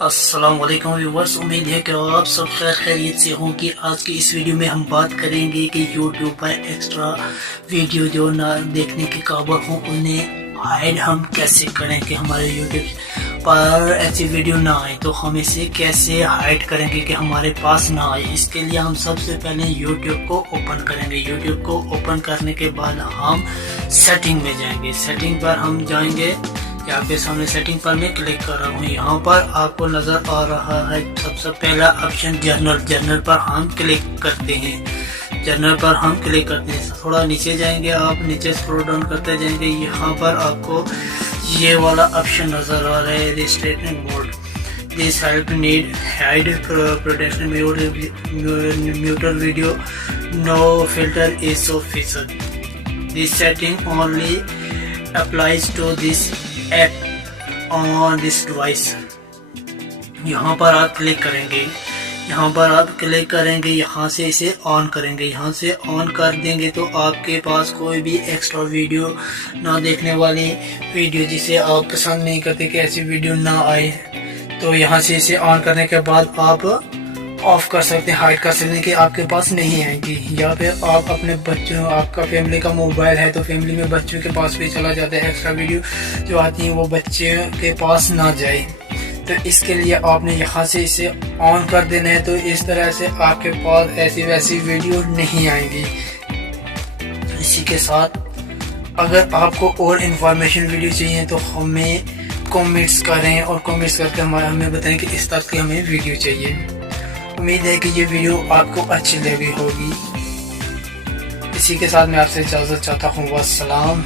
السلام علیکم ویورز، امید ہے کہ آپ سب خیر خیریت سے ہوں گی۔ آج کی اس ویڈیو میں ہم بات کریں گے کہ یوٹیوب پر ایکسٹرا ویڈیو جو نہ دیکھنے کے قابل ہوں انہیں ہائیڈ ہم کیسے کریں کہ ہمارے یوٹیوب پر ایسی ویڈیو نہ آئے، تو ہم اسے کیسے ہائیڈ کریں گے کہ ہمارے پاس نہ آئے۔ اس کے لیے ہم سب سے پہلے یوٹیوب کو اوپن کریں گے۔ یوٹیوب کو اوپن کرنے کے بعد ہم سیٹنگ میں جائیں گے۔ سیٹنگ پر ہم جائیں گے، یہاں پہ سامنے سیٹنگ پر میں کلک کر رہا ہوں۔ یہاں پر آپ کو نظر آ رہا ہے سب سے پہلا آپشن جنرل پر ہم کلک کرتے ہیں۔ جنرل پر ہم کلک کرتے ہیں، تھوڑا نیچے جائیں گے، آپ نیچے اسکرول ڈاؤن کرتے جائیں گے۔ یہاں پر آپ کو یہ والا آپشن نظر آ رہا ہے، restriction mode, this help need hide protection mature video no filter is official, this setting only applies to this app on this device۔ یہاں پر آپ کلک کریں گے، یہاں سے اسے آن کریں گے۔ یہاں سے آن کر دیں گے تو آپ کے پاس کوئی بھی ایکسٹرا ویڈیو نہ دیکھنے والی ویڈیو جسے آپ پسند نہیں کرتے کہ ایسی ویڈیو نہ آئے، تو یہاں سے اسے آن کرنے کے بعد آپ آف کر سکتے ہیں، ہائیڈ کر سکتے ہیں کہ آپ کے پاس نہیں آئے گی۔ یا پھر آپ اپنے بچوں، آپ کا فیملی کا موبائل ہے تو فیملی میں بچوں کے پاس بھی چلا جاتا ہے، ایکسٹرا ویڈیو جو آتی ہیں وہ بچے کے پاس نہ جائے، تو اس کے لیے آپ نے یہاں سے اسے آن کر دینا ہے، تو اس طرح سے آپ کے پاس ایسی ویسی ویڈیو نہیں آئیں گی۔ اسی کے ساتھ اگر آپ کو اور انفارمیشن ویڈیو چاہیے تو ہمیں کامنٹس کریں، اور کامنٹس کر کے ہمیں بتائیں کہ اس طرح کی ہمیں ویڈیو چاہیے۔ امید ہے کہ یہ ویڈیو آپ کو اچھی لگی ہوگی۔ اسی کے ساتھ میں آپ سے اجازت چاہتا ہوں، والسلام۔